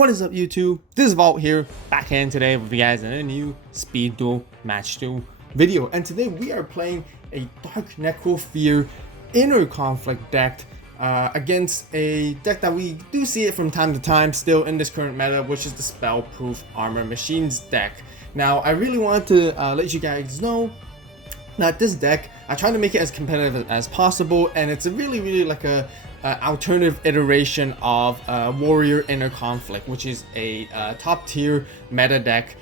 What is up, YouTube? This is Vault here, back in today with you guys in a new Speed Duel Match 2 video. And today we are playing a Dark Necrofear Inner Conflict deck against a deck that we do see it from time to time still in this current meta, which is the Spell-Proof Armor Machines deck. Now, I really wanted to let you guys know that this deck, I try to make it as competitive as possible, and it's a really like a alternative iteration of Warrior Inner Conflict, which is a top tier meta deck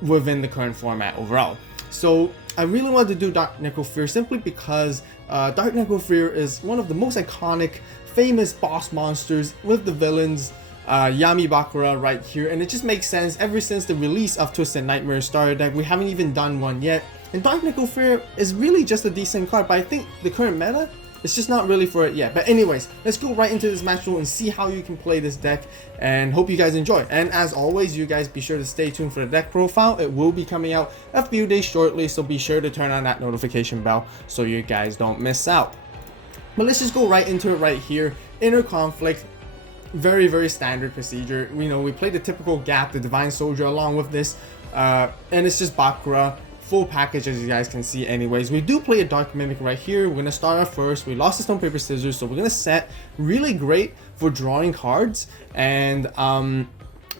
within the current format overall. So I really wanted to do Dark Necrofear simply because Dark Necrofear is one of the most iconic, famous boss monsters with the villains Yami Bakura right here, and it just makes sense. Ever since the release of Twisted Nightmare starter deck, we haven't even done one yet, and Dark Necrofear is really just a decent card, but I think the current meta, it's just not really for it yet. But anyways, let's go right into this match rule and see how you can play this deck, and hope you guys enjoy. And as always, you guys be sure to stay tuned for the deck profile. It will be coming out a few days shortly, so be sure to turn on that notification bell so you guys don't miss out. But let's just go right into it right here. Inner Conflict, very standard procedure. You know, we play the typical Gap, the Divine Soldier along with this, and it's just Bakura. Full package, as you guys can see. Anyways, we do play a Dark Mimic right here. We're gonna start off first. We lost the Stone Paper Scissors, so we're gonna set. Really great for drawing cards, and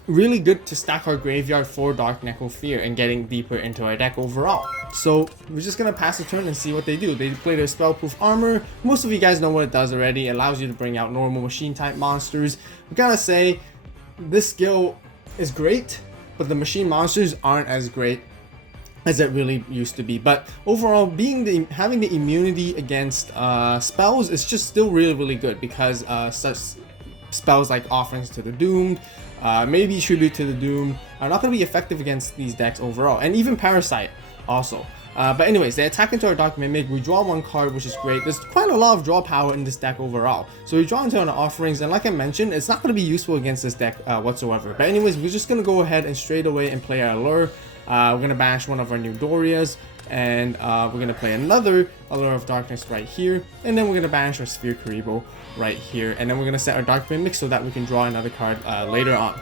really good to stack our graveyard for Dark Necrofear and getting deeper into our deck overall. So we're just gonna pass the turn and see what they do. They play their Spell-Proof Armor. Most of you guys know what it does already. It allows you to bring out normal machine type monsters. I gotta say, this skill is great, but the machine monsters aren't as great as it really used to be. But overall, having the immunity against spells is just still really good, because such spells like Offerings to the Doomed, maybe Tribute to the Doomed, are not going to be effective against these decks overall, and even Parasite also. But anyways, they attack into our Dark Mimic. We draw one card, which is great. There's quite a lot of draw power in this deck overall. So we draw into our Offerings, and like I mentioned, it's not going to be useful against this deck whatsoever. But anyways, we're just going to go ahead and straight away and play our Allure. We're going to banish one of our new Dorias, and we're going to play another Allure of Darkness right here, and then we're going to banish our Sphere Karibo right here, and then we're going to set our Dark Mimic so that we can draw another card later on.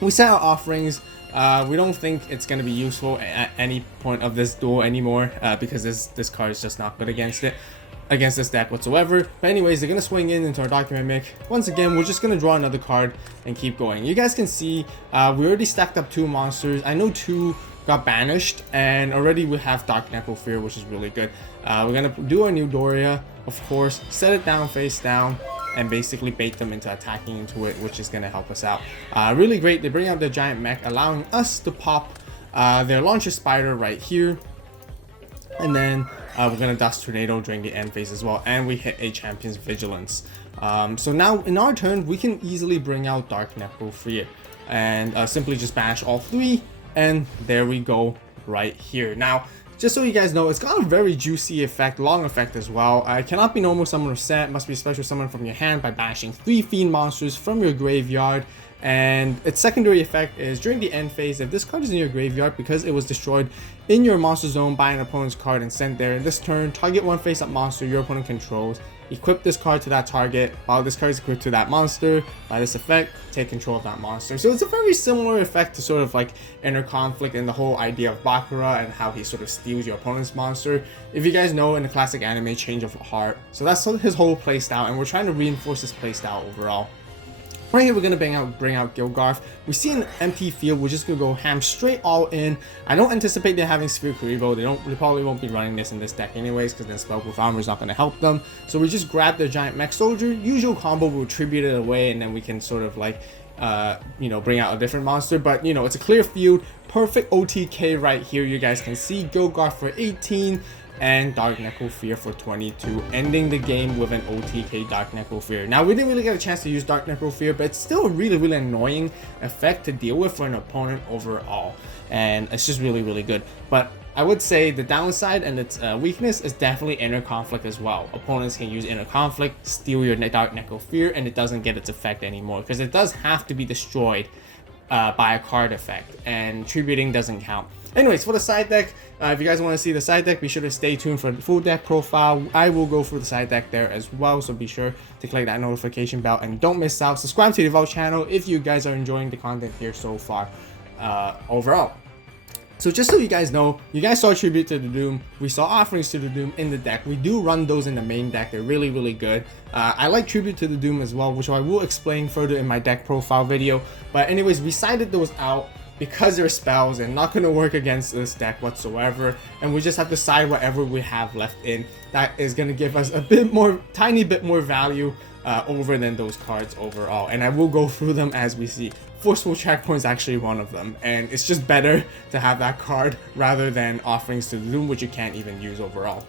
We set our Offerings. We don't think it's going to be useful at any point of this duel anymore, because this card is just not good against this deck whatsoever. But anyways, they're going to swing into our Dark Mimic. Once again, we're just going to draw another card and keep going. You guys can see we already stacked up 2 monsters. I know 2 got banished, and already we have Dark Necrofear, which is really good. We're going to do our new Doria, of course, set it down face down, and basically bait them into attacking into it, which is going to help us out. Really great. They bring out the Giant Mech, allowing us to pop their Launcher Spider right here, and then we're going to Dust Tornado during the end phase as well, and we hit a Champion's Vigilance. So now in our turn, we can easily bring out Dark Necrofear and simply just banish all 3, and there we go right here. Now, just so you guys know, it's got a very juicy effect, long effect as well. It cannot be normal summon or set, must be special summon from your hand by banishing 3 Fiend monsters from your graveyard. And its secondary effect is during the end phase, if this card is in your graveyard because it was destroyed in your monster zone by an opponent's card and sent there, in this turn, target one face-up monster your opponent controls, equip this card to that target. While this card is equipped to that monster, by this effect, take control of that monster. So it's a very similar effect to sort of like Inner Conflict and the whole idea of Bakura and how he sort of steals your opponent's monster. If you guys know, in the classic anime, Change of Heart, so that's his whole playstyle, and we're trying to reinforce his playstyle overall. Right here, we're going to bring out Gilgarth. We see an empty field. We're just going to go ham straight all in. I don't anticipate they're having Sphere Karibo. They probably won't be running this in this deck anyways, because then Spell-Proof Armor is not going to help them. So we just grab their Giant Mech Soldier. Usual combo, we'll tribute it away, and then we can sort of like, you know, bring out a different monster. But, you know, it's a clear field. Perfect OTK right here. You guys can see Gilgarth for 18. And Dark Necrofear for 22, ending the game with an OTK Dark Necrofear. Now, we didn't really get a chance to use Dark Necrofear, but it's still a really annoying effect to deal with for an opponent overall, and it's just really good. But I would say the downside and its weakness is definitely Inner Conflict as well. Opponents can use Inner Conflict, steal your Dark Necrofear, and it doesn't get its effect anymore, because it does have to be destroyed by a card effect, and tributing doesn't count. Anyways, for the side deck, if you guys want to see the side deck, be sure to stay tuned for the full deck profile. I will go through the side deck there as well, so be sure to click that notification bell and don't miss out. Subscribe to the AVAULT channel if you guys are enjoying the content here so far overall. So just so you guys know, you guys saw Tribute to the Doom, we saw Offerings to the Doom in the deck. We do run those in the main deck, they're really, really good. I like Tribute to the Doom as well, which I will explain further in my deck profile video. But anyways, we sided those out because they're spells and not going to work against this deck whatsoever, and we just have to side whatever we have left in. That is going to give us a bit more, tiny bit more value over than those cards overall, and I will go through them as we see. Forceful Checkpoint is actually one of them, and it's just better to have that card rather than Offerings to the Doom, which you can't even use overall.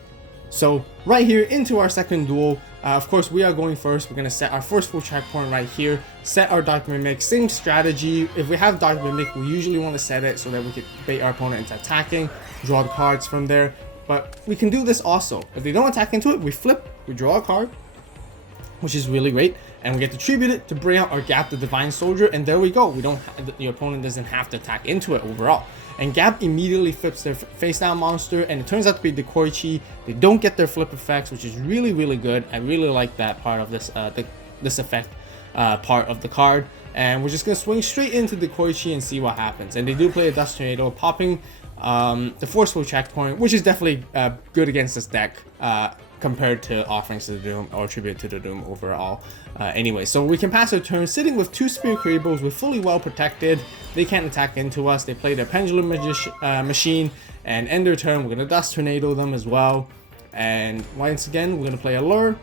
So right here into our second duel, of course we are going first. We're going to set our Forceful Checkpoint right here, set our Dark Mimic. Same strategy. If we have Dark Mimic, we usually want to set it so that we can bait our opponent into attacking, draw the cards from there. But we can do this also. If they don't attack into it, we flip, we draw a card, which is really great, and we get to tribute it to bring out our Gap the Divine Soldier, and there we go. We don't, your opponent doesn't have to attack into it overall. And Gap immediately flips their face down monster, and it turns out to be Decoy. They don't get their flip effects, which is really, really good. I really like that part of this this effect part of the card. And we're just gonna swing straight into Decoy and see what happens. And they do play a Dust Tornado, popping the Forceful Checkpoint, which is definitely good against this deck compared to Offerings to the Doom or Tribute to the Doom overall. Anyway, so we can pass our turn sitting with 2 Spirit Cerebrals. We're fully well protected. They can't attack into us. They play their Pendulum Machine and end their turn. We're going to Dust Tornado them as well. And once again, we're going to play a Lure.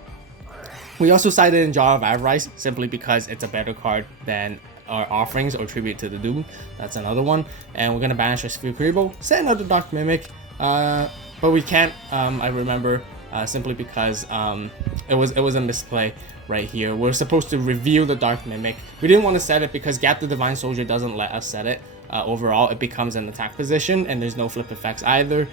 We also sided in Jar of Avarice simply because it's a better card than our Offerings or Tribute to the Doom. That's another one. And we're going to banish our Spirit Cerebral, set another Dark Mimic. But we can't, I remember, simply because it was a misplay right here. We're supposed to reveal the Dark Mimic. We didn't want to set it because Gap the Divine Soldier doesn't let us set it. Overall, it becomes an attack position, and there's no flip effects either.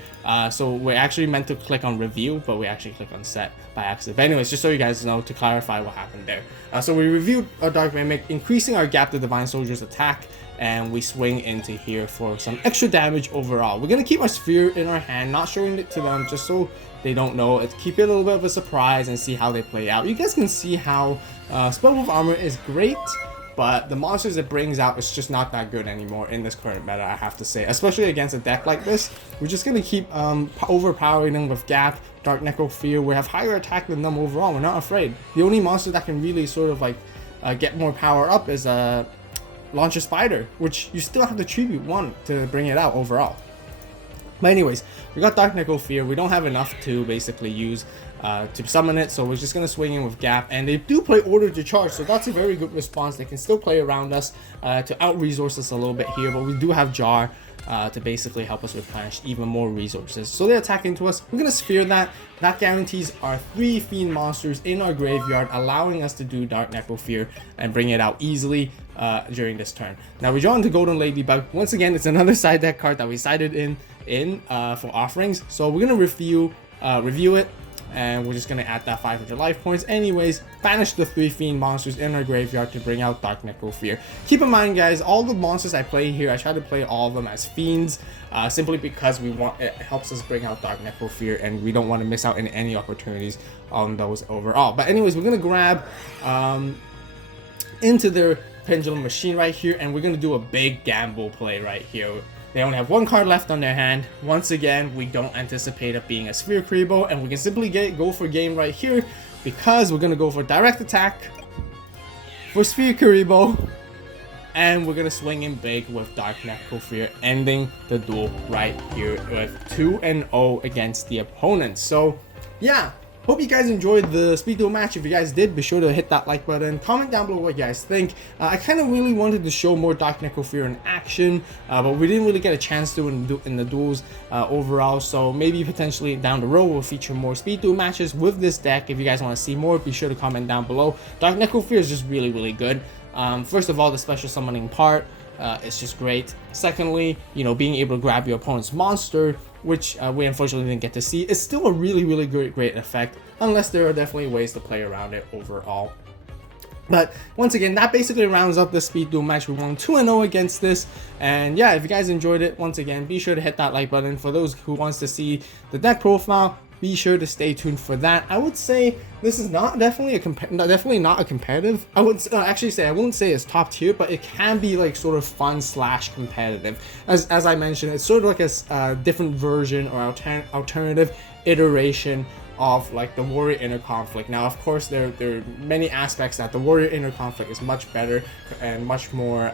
So we're actually meant to click on reveal, but we actually click on set by accident. But anyways, just so you guys know, to clarify what happened there. So we reviewed our Dark Mimic, increasing our Gap the Divine Soldier's attack, and we swing into here for some extra damage overall. We're going to keep our Sphere in our hand, not showing it to them, just so they don't know. Keep it a little bit of a surprise and see how they play out. You guys can see how Spellwolf Armor is great, but the monsters it brings out is just not that good anymore in this current meta, I have to say. Especially against a deck like this. We're just going to keep overpowering them with Gap, Dark Necrofear. We have higher attack than them overall. We're not afraid. The only monster that can really sort of like get more power up is Launcher Spider, which you still have to tribute 1 to bring it out overall. But anyways, we got Dark Necrofear. We don't have enough to basically use to summon it, so we're just going to swing in with Gap. And they do play Order to Charge, so that's a very good response. They can still play around us to out-resource us a little bit here, but we do have Jar to basically help us replenish even more resources. So they attack into us. We're going to Sphere that. That guarantees our 3 Fiend monsters in our graveyard, allowing us to do Dark Necrofear and bring it out easily during this turn. Now we draw into Golden Ladybug. Once again, it's another side deck card that we sided in for Offerings. So we're going to review it, and we're just going to add that 500 life points. Anyways, banish the 3 Fiend monsters in our graveyard to bring out Dark Necrofear. Keep in mind, guys, all the monsters I play here, I try to play all of them as Fiends, simply because it helps us bring out Dark Necrofear, and we don't want to miss out on any opportunities on those overall. But anyways, we're going to grab into their Pendulum Machine right here, and we're going to do a big gamble play right here. They only have 1 card left on their hand. Once again, we don't anticipate it being a Sphere Cerebral, and we can simply go for game right here because we're going to go for direct attack for Sphere Cerebral, and we're going to swing in big with Dark Necrofear, ending the duel right here with 2-0 against the opponent. So yeah, hope you guys enjoyed the speed duel match. If you guys did, be sure to hit that like button. Comment down below what you guys think. I kind of really wanted to show more Dark Necrofear in action, but we didn't really get a chance to in the duels overall. So maybe potentially down the road we'll feature more speed duel matches with this deck. If you guys want to see more, be sure to comment down below. Dark Necrofear is just really, really good. First of all, the special summoning part. It's just great. Secondly, you know, being able to grab your opponent's monster, which we unfortunately didn't get to see, is still a really, really great effect, unless there are definitely ways to play around it overall. But once again, that basically rounds up the speed duel match. We won 2-0 against this. And yeah, if you guys enjoyed it, once again, be sure to hit that like button. For those who wants to see the deck profile, be sure to stay tuned for that. I would say this is definitely not a competitive. I would actually say, I wouldn't say it's top tier, but it can be like sort of fun / competitive. As I mentioned, it's sort of like a different version or alternative iteration of like the Warrior Inner Conflict. Now, of course, there are many aspects that the Warrior Inner Conflict is much better and much more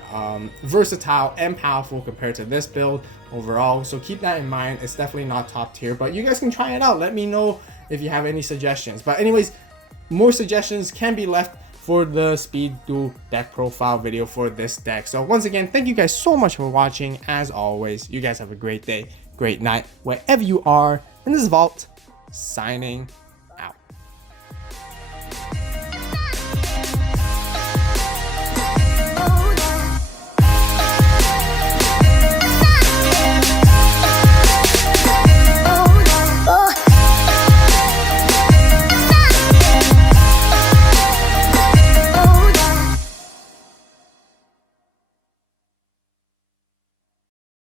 versatile and powerful compared to this build overall. So keep that in mind. It's definitely not top tier, but you guys can try it out. Let me know if you have any suggestions. But anyways, more suggestions can be left for the Speed Duel deck profile video for this deck. So once again, thank you guys so much for watching. As always, you guys have a great day, great night, wherever you are. And this is Vault signing